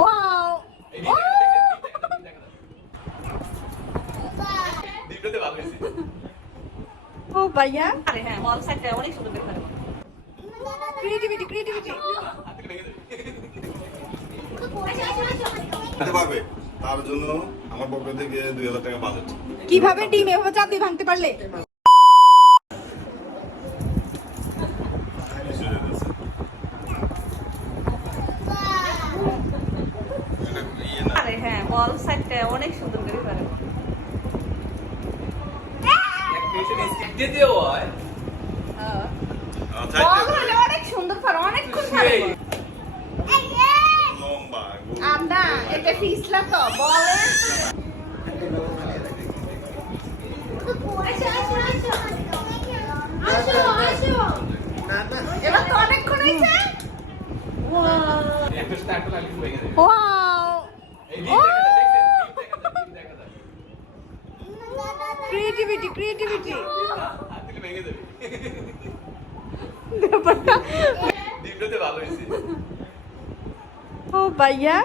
Wow oh ভাইয়া আরে হ্যাঁ মল সাইডটা অনেক সুন্দর দেখতে পারো। ক্রিয়েটিভিটি পারবে তার জন্য আমার পক্ষ থেকে 2000 টাকা বাজেট। কিভাবে টিম এভাবে চাপ দিয়ে ভাঙতে পারলে? আরে হ্যাঁ মল সাইডটা অনেক সুন্দর দেখতে পারো। বল হলে অনেক সুন্দর পারো, অনেকক্ষণ পারো। লম্বা আদা এটা ফিসলা তো বলে এবার তো অনেকক্ষণ হয়েছে। ওয়াও ক্রিয়েটিভিটি ব্যাপারটা ও ভাইয়া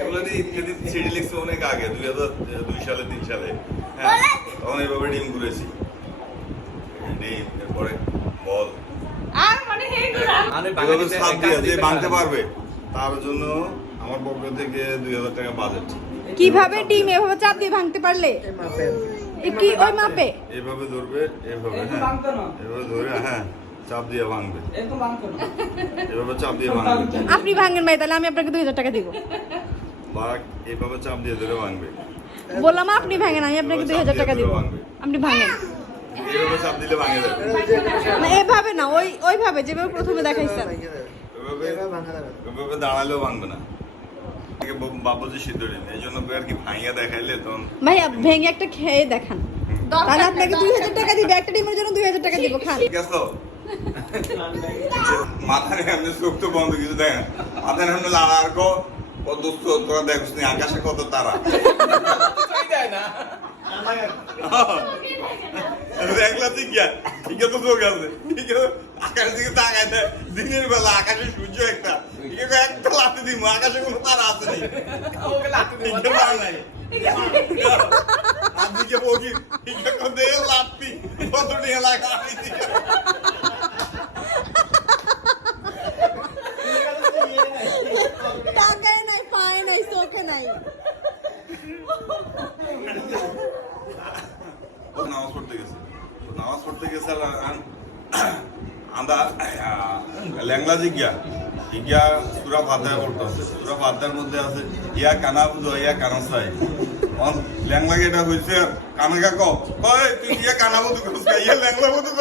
এগুলো দিয়ে ইত্যাদি সিডি লিখছে অনেক আগে 2002 সালে 3 সালে। হ্যাঁ তখন এইভাবে ডিম ঘুরেছি ডিম এরপরে বল আর মানে হেগুলা এভাবে সাপ দিয়ে যে ভাঙতে পারবে তার জন্য আমার পক্ষ থেকে 2000 টাকা বাজেট। কিভাবে টিম এভাবে চাপ দিয়ে ভাঙতে পারলে? কি ওই মাপে এভাবে ধরবে এভাবে, হ্যাঁ এভাবে ধরে হ্যাঁ চাপ দিয়ে ভাঙবে, এভাবে চাপ দিয়ে ভাঙবে। আপনি ভাঙেন ভাই, তাহলে আমি আপনাকে 2000 টাকা দিব। বা এভাবে চাপ দিয়ে ধরে ভাঙবে, বললাম আপনি ভাঙেন, আমি আপনাকে 2000 টাকা দিব। আপনি ভাঙেন, এভাবে চাপ দিলে ভাঙে যাবে। না এভাবে না, ওইভাবে যেভাবে প্রথমে দেখাইছেন। এভাবে দাঁড়ালেও ভাঙবে না, বাবুজি সিদ্ধ ডিম এই জন্য আর কি ভাঙিয়া দেখাইলে তখন ভাইয়া ভেঙে একটা খেয়ে দেখান, তাহলে আপনাকে 2000 টাকা দিব। একটা ডিমের জন্য 2000 টাকা দিব, খান। ঠিক আছে। মাথার এমনি চোখ তো বন্ধ কিছু দেখে না, মাথার এমনি লাড়া আর কত তোরা দেখছ নি আকাশে কত তারা দেখলা ঠিক ঠিক তো চোখ আছে, ঠিক আছে আকাশের দিকে তাকায় দেয় দিনের বেলা আকাশে সূর্য একটা একটা লাথি দিব আকাশে কোনো তারা আছে নাই আপনিকে বকি লাথি কত নিয়ে লাগা আমি টাকায় নাই, পায় নাই, চোখে নাই। নামাজ পড়তে গেছে আন্দা ল্যাংলা জিজ্ঞা সুরা ফাতায় পড়তো, সুরা ফাতার মধ্যে আছে ইয়া কানা বুঝো ইয়া কানা চাই ল্যাংলাকে এটা হয়েছে কানে কাক কয় তুই ইয়া কানা বুঝো ইয়া ল্যাংলা বুঝো